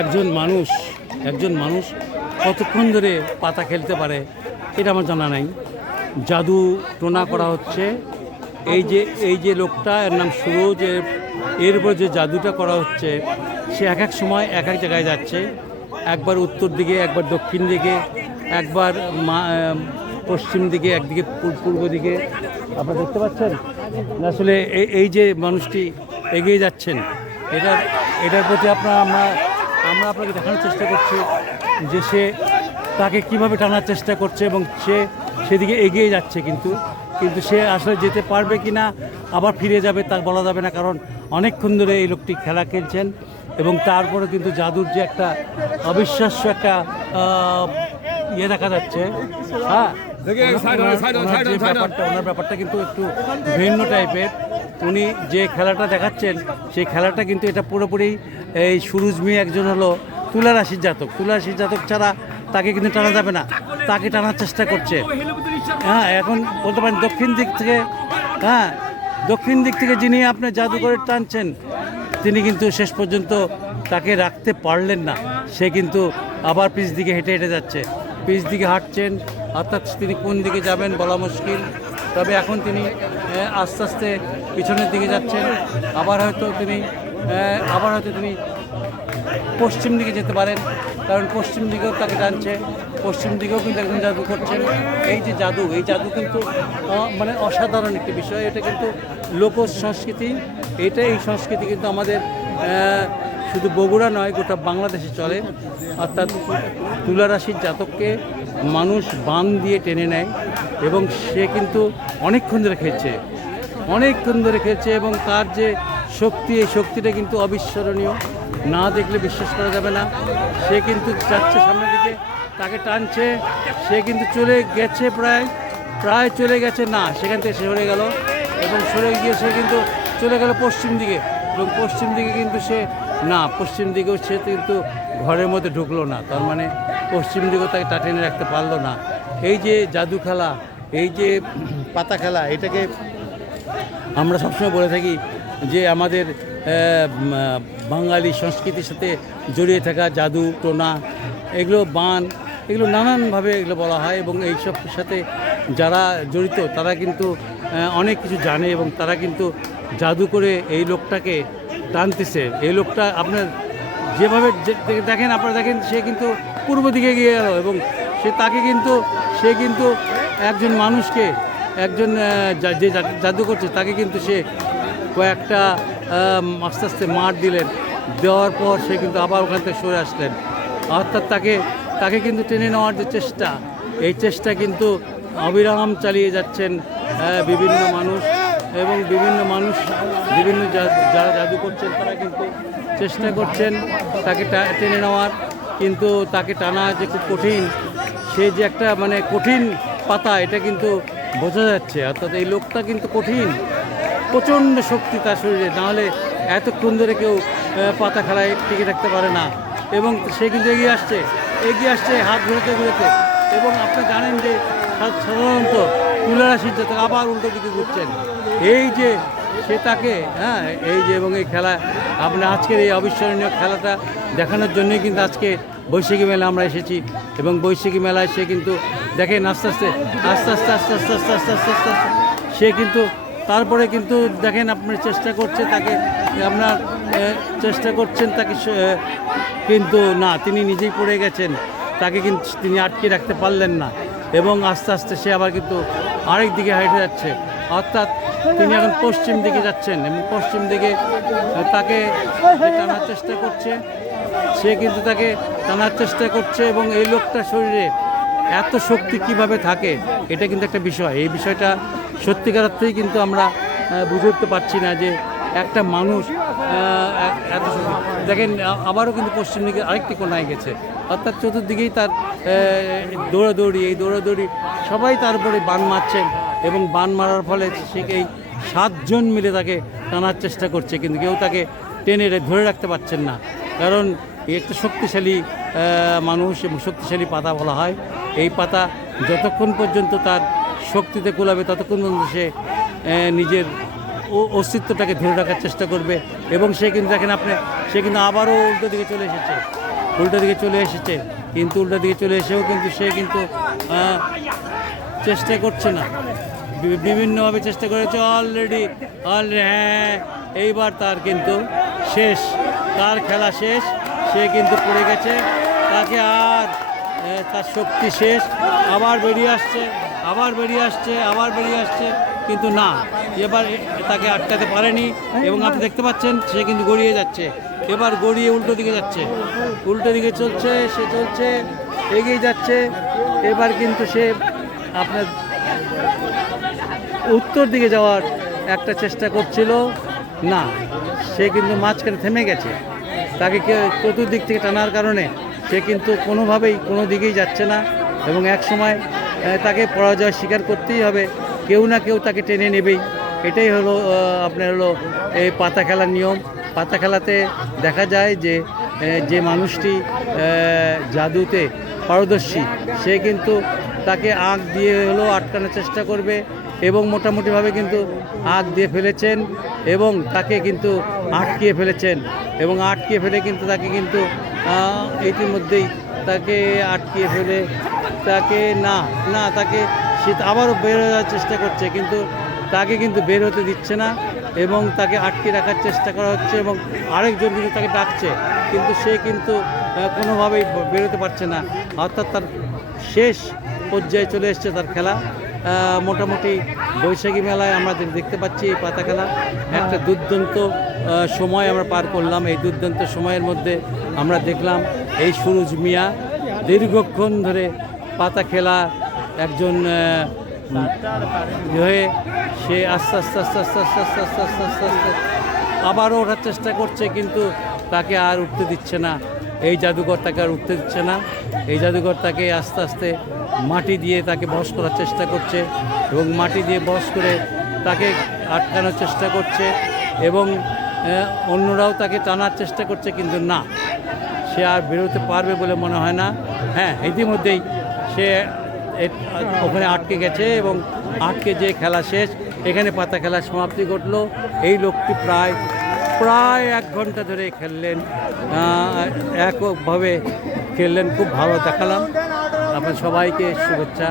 একজন মানুষ কতক্ষণ ধরে পাতা খেলতে পারে এটা আমার জানা নাই। জাদু টোনা করা হচ্ছে। এই যে লোকটা, এর নাম সুরজ, এর উপর যে জাদুটা করা হচ্ছে, সে এক এক সময় এক এক জায়গায় যাচ্ছে। একবার উত্তর দিকে, একবার দক্ষিণ দিকে, একবার পশ্চিম দিকে, একদিকে পূর্ব দিকে। আপনারা দেখতে পাচ্ছেন আসলে এই যে মানুষটি এগিয়ে যাচ্ছেন, এটার প্রতি আমরা আপনাকে দেখানোর চেষ্টা করছি যে সে তাকে কিভাবে টানার চেষ্টা করছে এবং সে সেদিকে এগিয়ে যাচ্ছে, কিন্তু সে আসলে যেতে পারবে কি না, আবার ফিরে যাবে তা বলা যাবে না, কারণ অনেকক্ষণ ধরে এই লোকটি খেলা খেলছেন। এবং তারপরে কিন্তু জাদুর যে একটা অবিশ্বাস্য একটা ইয়ে দেখা যাচ্ছে, হ্যাঁ, ওনার ব্যাপারটা কিন্তু একটু ভিন্ন টাইপের। উনি যে খেলাটা দেখাচ্ছেন সেই খেলাটা কিন্তু এটা পুরোপুরি এই সুরুজ মিয়া একজন হলো তুলা রাশির জাতক ছাড়া তাকে কিন্তু টানা যাবে না, তাকে টানার চেষ্টা করছে। হ্যাঁ, এখন বলতে পারেন দক্ষিণ দিক থেকে যিনি আপনি জাদু করে টানছেন, তিনি কিন্তু শেষ পর্যন্ত তাকে রাখতে পারলেন না। সে কিন্তু আবার পিছ দিকে হেঁটে যাচ্ছে, পিছ দিকে হাঁটছেন, অর্থাৎ তিনি কোন দিকে যাবেন বলা মুশকিল। তবে এখন তিনি আস্তে আস্তে পিছনের দিকে যাচ্ছেন। আবার হয়তো তিনি পশ্চিম দিকে যেতে পারেন, কারণ পশ্চিম দিকেও তাকে টানছে, পশ্চিম দিকেও কিন্তু একজন জাদু করছেন। এই জাদু কিন্তু মানে অসাধারণ একটি বিষয়। এটা কিন্তু লোক সংস্কৃতি। এই সংস্কৃতি কিন্তু আমাদের শুধু বগুড়া নয়, গোটা বাংলাদেশে চলে। অর্থাৎ তুলা রাশির জাতককে মানুষ বান দিয়ে টেনে নেয় এবং সে কিন্তু অনেকক্ষণ ধরে খেলছে এবং তার যে শক্তি, এই শক্তিটা কিন্তু অবিস্মরণীয়, না দেখলে বিশ্বাস করা যাবে না। সে কিন্তু যাচ্ছে সামনের দিকে, তাকে টানছে, সে কিন্তু চলে গেছে, প্রায় চলে গেছে, না সেখান থেকে সরে গেল এবং সরে গিয়ে সে কিন্তু চলে গেল পশ্চিম দিকে। এবং পশ্চিম দিকে কিন্তু পশ্চিম দিকেও সে কিন্তু ঘরের মধ্যে ঢুকলো না, তার মানে পশ্চিম দিকেও তাকে টেনে রাখতে পারলো না। এই যে জাদু খেলা, এই যে পাতা খেলা, এটাকে আমরা সবসময় বলে থাকি যে আমাদের বাঙালি সংস্কৃতির সাথে জড়িয়ে থাকা জাদু টোনা, এগুলো বান, এগুলো নানানভাবে এগুলো বলা হয়। এবং এইসব সাথে যারা জড়িত তারা কিন্তু অনেক কিছু জানে এবং তারা কিন্তু জাদু করে এই লোকটাকে টানতেছে। এই লোকটা আপনার যেভাবে দেখেন সে কিন্তু পূর্ব দিকে গিয়ে গেল এবং সে কিন্তু একজন মানুষকে, একজন যে জাদু করছে তাকে কিন্তু সে কয়েকটা আস্তে আস্তে মার দেওয়ার পর সে কিন্তু আবার ওখান থেকে সরে আসলেন। অর্থাৎ তাকে কিন্তু টেনে নেওয়ার যে চেষ্টা, এই চেষ্টা কিন্তু অবিরাম চালিয়ে যাচ্ছেন বিভিন্ন মানুষ এবং বিভিন্ন যারা জাদু করছেন তারা কিন্তু চেষ্টা করছেন তাকে টেনে নেওয়ার, কিন্তু তাকে টানা যে খুব কঠিন, সে যে একটা মানে কঠিন পাতা, এটা কিন্তু বোঝা যাচ্ছে। অর্থাৎ এই লোকটা কিন্তু কঠিন, প্রচণ্ড শক্তি তার শরীরে, নাহলে এতক্ষণ ধরে কেউ পাতা খেলায় টিকে থাকতে পারে না। এবং সে কিন্তু এগিয়ে আসছে হাত ঘুরতে এবং আপনি জানেন যে সাধারণত তুলা রাশির জাতক আবার উল্টো দিকে ঘুরছেন। এই যে সে তাকে এই যে এবং এই খেলা আমরা আজকের এই অবিস্মরণীয় খেলাটা দেখানোর জন্যই কিন্তু আজকে বৈশাখী মেলা আমরা এসেছি। এবং বৈশাখী মেলায় সে কিন্তু দেখেন আস্তে আস্তে সে কিন্তু তারপরে কিন্তু দেখেন আপনার চেষ্টা করছেন তাকে, কিন্তু না, তিনি নিজেই পড়ে গেছেন, তাকে কিন্তু তিনি আটকে রাখতে পারলেন না এবং আস্তে আস্তে সে আবার কিন্তু আরেক দিকে হেঁটে যাচ্ছে। অর্থাৎ তিনি এখন পশ্চিম দিকে যাচ্ছেন এবং পশ্চিম দিকে তাকে টানার চেষ্টা করছে, সে কিন্তু তাকে টানার চেষ্টা করছে। এবং এই লোকটার শরীরে এত শক্তি কিভাবে থাকে, এটা কিন্তু একটা বিষয়। এই বিষয়টা সত্যিকার অর্থেই কিন্তু আমরা বুঝে উঠতে পারছি না যে একটা মানুষ এত দেখেন। আবারও কিন্তু পশ্চিম দিকে আরেকটি কোণায় গেছে, অর্থাৎ চতুর্দিকেই তার দৌড়াদৌড়ি সবাই তার উপরে বান মারছেন এবং বান মারার ফলে সে এই 7 জন মিলে তাকে টানার চেষ্টা করছে, কিন্তু কেউ তাকে টেনে ধরে রাখতে পারছেন না, কারণ একটা শক্তিশালী মানুষ এবং শক্তিশালী পাতা বলা হয়। এই পাতা যতক্ষণ পর্যন্ত তার শক্তিতে কুলাবে ততক্ষণ পর্যন্ত সে নিজের অস্তিত্বটাকে ধরে রাখার চেষ্টা করবে। এবং সে কিন্তু দেখেন আপনি, সে কিন্তু আবারও উল্টো দিকে চলে এসেছে, উল্টো দিকে চলে এসেছে, কিন্তু উল্টো দিকে চলে এসেও কিন্তু সে কিন্তু চেষ্টা করছে না, বিভিন্নভাবে চেষ্টা করেছে অলরেডি। হ্যাঁ, এইবার তার কিন্তু শেষ, তার খেলা শেষ, সে কিন্তু পড়ে গেছে, তাকে আর তার শক্তি শেষ। আবার বেরিয়ে আসছে, আবার বেরিয়ে আসছে, আবার বেরিয়ে আসছে, কিন্তু না, এবার তাকে আটকাতে পারেনি। এবং আপনি দেখতে পাচ্ছেন সে কিন্তু গড়িয়ে যাচ্ছে, এবার গড়িয়ে উল্টো দিকে যাচ্ছে, উল্টো দিকে চলছে, সে চলছে, এগিয়ে যাচ্ছে। এবার কিন্তু সে আপনার উত্তর দিকে যাওয়ার একটা চেষ্টা করছিল, না, সে কিন্তু মাঝখানে থেমে গেছে। তাকে চতুর্দিক থেকে টানার কারণে সে কিন্তু কোনোভাবেই কোনো দিকেই যাচ্ছে না। এবং এক সময় তাকে পরাজয় স্বীকার করতেই হবে, কেউ না কেউ তাকে টেনে নেবেই। এটাই হলো আপনার হলো এই পাতা খেলার নিয়ম। পাতা খেলাতে দেখা যায় যে যে মানুষটি জাদুতে পারদর্শী, সে কিন্তু তাকে আঁক দিয়ে হলো আটকানোর চেষ্টা করবে, এবং মোটামুটিভাবে কিন্তু আঁক দিয়ে ফেলেছেন এবং তাকে কিন্তু আটকিয়ে ফেলেছেন। এবং আটকিয়ে ফেলে কিন্তু তাকে কিন্তু ইতিমধ্যেই তাকে আটকিয়ে ফেলে তাকে তাকে সে আবারও বের হওয়ার চেষ্টা করছে, কিন্তু তাকে কিন্তু বের হতে দিচ্ছে না এবং তাকে আটকে রাখার চেষ্টা করা হচ্ছে। এবং আরেকজন কিন্তু তাকে ডাকছে, কিন্তু সে কিন্তু কোনোভাবেই বেরোতে পারছে না, অর্থাৎ তার শেষ পর্যায়ে চলে এসছে তার খেলা। মোটামুটি বৈশাখী মেলায় আমরা দেখতে পাচ্ছি এই পাতা খেলা একটা দুর্দান্ত সময় আমরা পার করলাম। এই দুর্দান্ত সময়ের মধ্যে আমরা দেখলাম এই সুরুজ মিয়া দীর্ঘক্ষণ ধরে পাতা খেলা একজন হয়ে সে আস্তে আস্তে আস্তে আস্তে আস্তে আস্তে আস্তে আস্তে আস্তে আস্তে আবারও ওঠার চেষ্টা করছে, কিন্তু তাকে আর উঠতে দিচ্ছে না। এই জাদুঘর তাকে আর উঠতে দিচ্ছে না। এই জাদুঘর তাকে আস্তে আস্তে মাটি দিয়ে তাকে বশ করার চেষ্টা করছে, এবং মাটি দিয়ে বশ করে তাকে আটকানোর চেষ্টা করছে, এবং অন্যরাও তাকে টানার চেষ্টা করছে, কিন্তু না, সে আর বেরোতে পারবে বলে মনে হয় না। হ্যাঁ, ইতিমধ্যেই সে ওখানে আটকে গেছে, এবং আটকে যে খেলা শেষ, এখানে পাতা খেলার সমাপ্তি ঘটলো। এই লোকটি প্রায় 1 ঘন্টা ধরে খেললেন, এককভাবে খেললেন, খুব ভালো দেখালাম। আপনার সবাইকে শুভেচ্ছা।